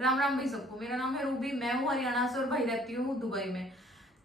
राम राम भाई सबको। मेरा नाम है रूबी, मैं हूँ हरियाणा से और भाई रहती हूँ दुबई में।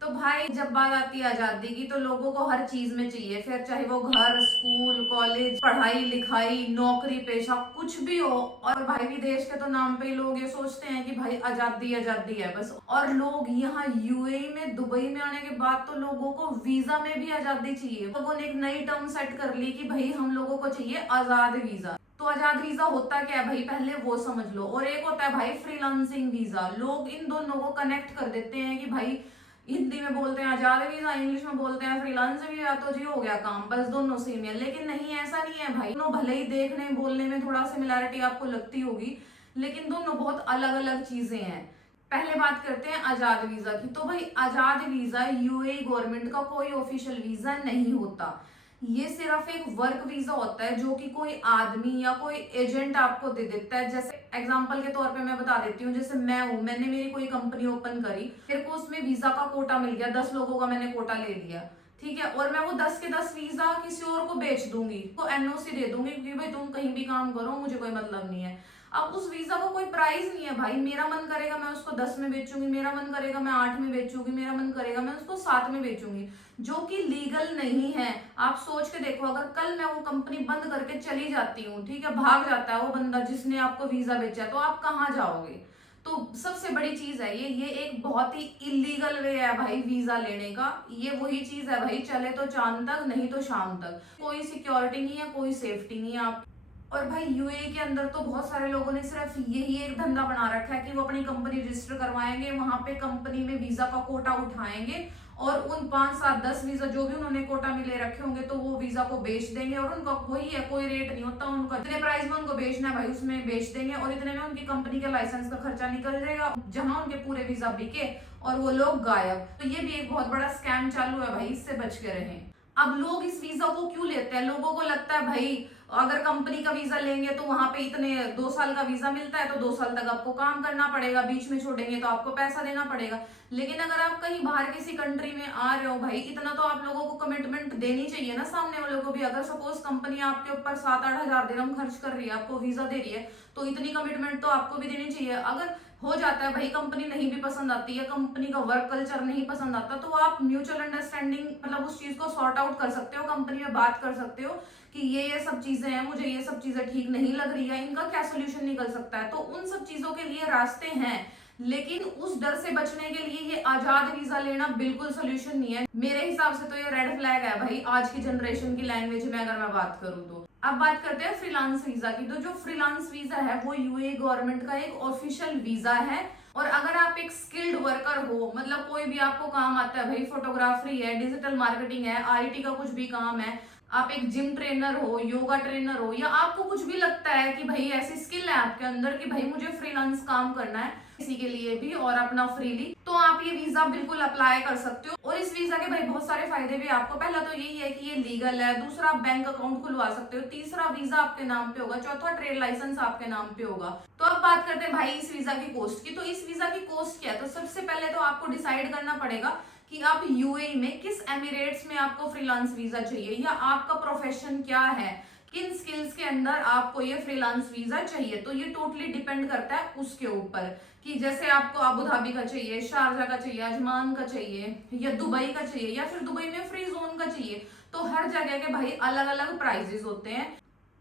तो भाई जब बात आती है आजादी की तो लोगों को हर चीज में चाहिए, फिर चाहे वो घर, स्कूल, कॉलेज, पढ़ाई लिखाई, नौकरी पेशा कुछ भी हो। और भाई विदेश के तो नाम पे ही लोग ये सोचते हैं कि भाई आजादी आजादी है बस। और लोग यहाँ यूएई में, दुबई में आने के बाद तो लोगों को वीजा में भी आजादी चाहिए। लोगों ने एक नई टर्म सेट कर ली कि भाई हम लोगों को चाहिए आजाद वीजा। तो आजाद वीजा होता क्या है भाई, पहले वो समझ लो। और एक होता है भाई फ्रीलांसिंग वीजा। लोग इन दोनों को कनेक्ट कर देते हैं कि भाई हिंदी में बोलते हैं आजाद वीजा, इंग्लिश में बोलते हैं फ्रीलांस वीजा, तो जी हो गया काम, बस दोनों सेम है। लेकिन नहीं, ऐसा नहीं है भाई। दोनों भले ही देखने बोलने में थोड़ा सिमिलैरिटी आपको लगती होगी, लेकिन दोनों बहुत अलग अलग चीजें हैं। पहले बात करते हैं आजाद वीजा की। तो भाई आजाद वीजा यूएई गवर्नमेंट का कोई ऑफिशियल वीजा नहीं होता। ये सिर्फ एक वर्क वीजा होता है जो कि कोई आदमी या कोई एजेंट आपको दे देता है। जैसे एग्जांपल के तौर पे मैं बता देती हूँ, जैसे मैं हूँ, मैंने मेरी कोई कंपनी ओपन करी, मेरे को उसमें वीजा का कोटा मिल गया, 10 लोगों का मैंने कोटा ले लिया, ठीक है। और मैं वो 10 के 10 वीजा किसी और को बेच दूंगी, तो एनओसी दे दूंगी कि भाई तुम कहीं भी काम करो, मुझे कोई मतलब नहीं है। अब उस वीजा को कोई प्राइस नहीं है भाई। मेरा मन करेगा मैं उसको 10 में बेचूंगी, मेरा मन करेगा मैं 8 में बेचूंगी, मेरा मन करेगा मैं उसको 7 में बेचूंगी, जो कि लीगल नहीं है। आप सोच के देखो, अगर कल मैं वो कंपनी बंद करके चली जाती हूँ, ठीक है, भाग जाता है वो बंदा जिसने आपको वीजा बेचा, तो आप कहाँ जाओगे। तो सबसे बड़ी चीज है ये एक बहुत ही इलीगल वे है भाई वीजा लेने का। ये वही चीज है भाई, चले तो चांद तक, नहीं तो शाम तक। कोई सिक्योरिटी नहीं है, कोई सेफ्टी नहीं है आप। और भाई यूएई के अंदर तो बहुत सारे लोगों ने सिर्फ यही एक धंधा बना रखा है कि वो अपनी कंपनी रजिस्टर करवाएंगे, वहां पे कंपनी में वीजा का कोटा उठाएंगे और उन 5 7 10 वीजा जो भी उन्होंने कोटा में ले रखे होंगे तो वो वीजा को बेच देंगे। और उनका वही है, कोई रेट नहीं होता उनका, इतने प्राइस में उनको बेचना है भाई उसमें बेच देंगे, और इतने में उनकी कंपनी के लाइसेंस का खर्चा निकल जाएगा, जहां उनके पूरे वीजा बिके और वो लोग गायब। तो ये भी एक बहुत बड़ा स्कैम चालू है भाई, इससे बच के रहें। अब लोग इस वीजा को क्यों लेते हैं, लोगों को लगता है भाई अगर कंपनी का वीजा लेंगे तो वहां पे इतने 2 साल का वीजा मिलता है, तो 2 साल तक आपको काम करना पड़ेगा, बीच में छोड़ेंगे तो आपको पैसा देना पड़ेगा। लेकिन अगर आप कहीं बाहर किसी कंट्री में आ रहे हो भाई, इतना तो आप लोगों को कमिटमेंट देनी चाहिए ना सामने वालों को भी। अगर सपोज कंपनी आपके ऊपर 7 8 हजार दिरहम खर्च कर रही है, आपको वीजा दे रही है, तो इतनी कमिटमेंट तो आपको भी देनी चाहिए। अगर हो जाता है भाई कंपनी नहीं भी पसंद आती है, कंपनी का वर्क कल्चर नहीं पसंद आता, तो आप म्यूचुअल अंडरस्टैंडिंग मतलब उस चीज को सॉर्ट आउट कर सकते हो, कंपनी में बात कर सकते हो कि ये सब चीजें हैं, मुझे ये सब चीजें ठीक नहीं लग रही है, इनका क्या सोल्यूशन निकल सकता है। तो उन सब चीजों के लिए रास्ते हैं, लेकिन उस डर से बचने के लिए ये आजाद वीजा लेना बिल्कुल सोल्यूशन नहीं है। मेरे हिसाब से तो ये रेड फ्लैग है भाई आज की जनरेशन की लैंग्वेज में अगर मैं बात करूँ तो। अब बात करते हैं फ्रीलांस वीजा की। तो जो फ्रीलांस वीजा है वो यूएई गवर्नमेंट का एक ऑफिशियल वीजा है। और अगर आप एक स्किल्ड वर्कर हो, मतलब कोई भी आपको काम आता है भाई, फोटोग्राफरी है, डिजिटल मार्केटिंग है, आईटी का कुछ भी काम है, आप एक जिम ट्रेनर हो, योगा ट्रेनर हो, या आपको कुछ भी लगता है कि भाई ऐसी स्किल है आपके अंदर कि भाई मुझे फ्रीलांस काम करना है किसी के लिए भी और अपना फ्रीली, तो आप ये वीजा बिल्कुल अप्लाई कर सकते हो। और इस वीजा के भाई बहुत सारे फायदे भी आपको। पहला तो यही है कि ये लीगल है, दूसरा आप बैंक अकाउंट खुलवा सकते हो, तीसरा वीजा आपके नाम पे होगा, चौथा ट्रेड लाइसेंस आपके नाम पे होगा। तो अब बात करते हैं भाई इस वीजा की कॉस्ट की। तो इस वीजा की कॉस्ट क्या है, तो सबसे पहले तो आपको डिसाइड करना पड़ेगा कि आप यूएई में किस एमिरेट्स में आपको फ्रीलांस वीजा चाहिए, या आपका प्रोफेशन क्या है, किन स्किल्स के अंदर आपको ये फ्रीलांस वीजा चाहिए। तो ये टोटली डिपेंड करता है उसके ऊपर कि जैसे आपको अबू धाबी का चाहिए, शारजा का चाहिए, अजमान का चाहिए, या दुबई का चाहिए, या फिर दुबई में फ्री जोन का चाहिए। तो हर जगह के भाई अलग अलग प्राइजेस होते हैं।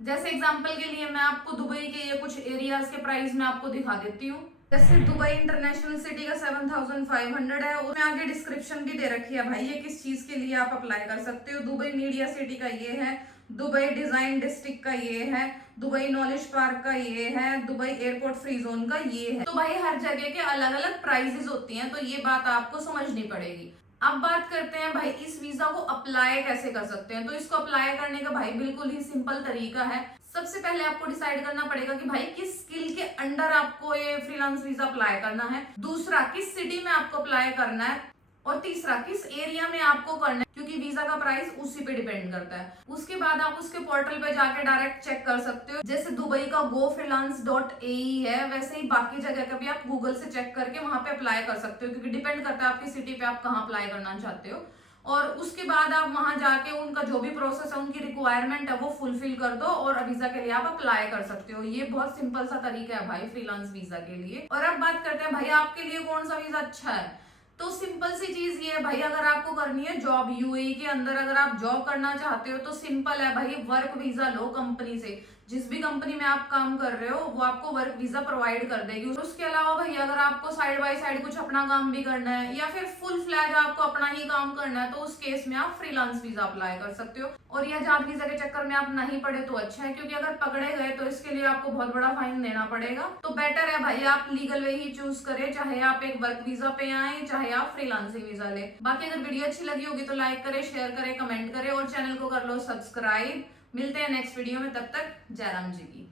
जैसे एग्जांपल के लिए मैं आपको दुबई के ये कुछ एरियाज के प्राइस में आपको दिखा देती हूँ। जैसे दुबई इंटरनेशनल सिटी का 7500 है, उसमें आगे डिस्क्रिप्शन भी दे रखी है भाई ये किस चीज के लिए आप अप्लाई कर सकते हो। दुबई मीडिया सिटी का ये है, दुबई डिजाइन डिस्ट्रिक्ट का ये है, दुबई नॉलेज पार्क का ये है, दुबई एयरपोर्ट फ्री जोन का ये है। तो भाई हर जगह के अलग अलग प्राइजेस होती हैं, तो ये बात आपको समझनी पड़ेगी। अब बात करते हैं भाई इस वीजा को अप्लाई कैसे कर सकते हैं। तो इसको अप्लाई करने का भाई बिल्कुल ही सिंपल तरीका है। सबसे पहले आपको डिसाइड करना पड़ेगा कि भाई किस स्किल के अंडर आपको ये फ्रीलांस वीजा अप्लाई करना है, दूसरा किस सिटी में आपको अप्लाई करना है, और तीसरा किस एरिया में आपको करना है, क्योंकि वीजा का प्राइस उसी पे डिपेंड करता है। उसके बाद आप उसके पोर्टल पे जाके डायरेक्ट चेक कर सकते हो। जैसे दुबई का gofreelance.ae है, वैसे ही बाकी जगह का भी आप गूगल से चेक करके वहां पे अप्लाई कर सकते हो, क्योंकि डिपेंड करता है आपकी सिटी पे आप कहाँ अप्लाई करना चाहते हो। और उसके बाद आप वहां जाके उनका जो भी प्रोसेस है, उनकी रिक्वायरमेंट है, वो फुलफिल कर दो और वीजा के लिए आप अप्लाई कर सकते हो। ये बहुत सिंपल सा तरीका है भाई फ्रीलांस वीजा के लिए। और अब बात करते हैं भाई आपके लिए कौन सा वीजा अच्छा है। तो सिंपल सी चीज ये है भाई, अगर आपको करनी है जॉब यूएई के अंदर, अगर आप जॉब करना चाहते हो तो सिंपल है भाई, वर्क वीजा लो कंपनी से। जिस भी कंपनी में आप काम कर रहे हो वो आपको वर्क वीजा प्रोवाइड कर देगी। उसके अलावा भाई अगर आपको साइड बाय साइड कुछ अपना काम भी करना है या फिर फुल फ्लैज आपको अपना ही काम करना है, तो उस केस में आप फ्रीलांस वीजा अप्लाई कर सकते हो। और यह जॉब वीजा के चक्कर में आप नहीं पड़े तो अच्छा है, क्योंकि अगर पकड़े गए तो इसके लिए आपको बहुत बड़ा फाइन देना पड़ेगा। तो बेटर है भाई आप लीगल वे ही चूज करें, चाहे आप एक वर्क वीजा पे आए, चाहे आप फ्रीलांसिंग वीजा ले। बाकी अगर वीडियो अच्छी लगी होगी तो लाइक करें, शेयर करें, कमेंट करें और चैनल को कर लो सब्सक्राइब। मिलते हैं नेक्स्ट वीडियो में, तब तक जयराम जी की।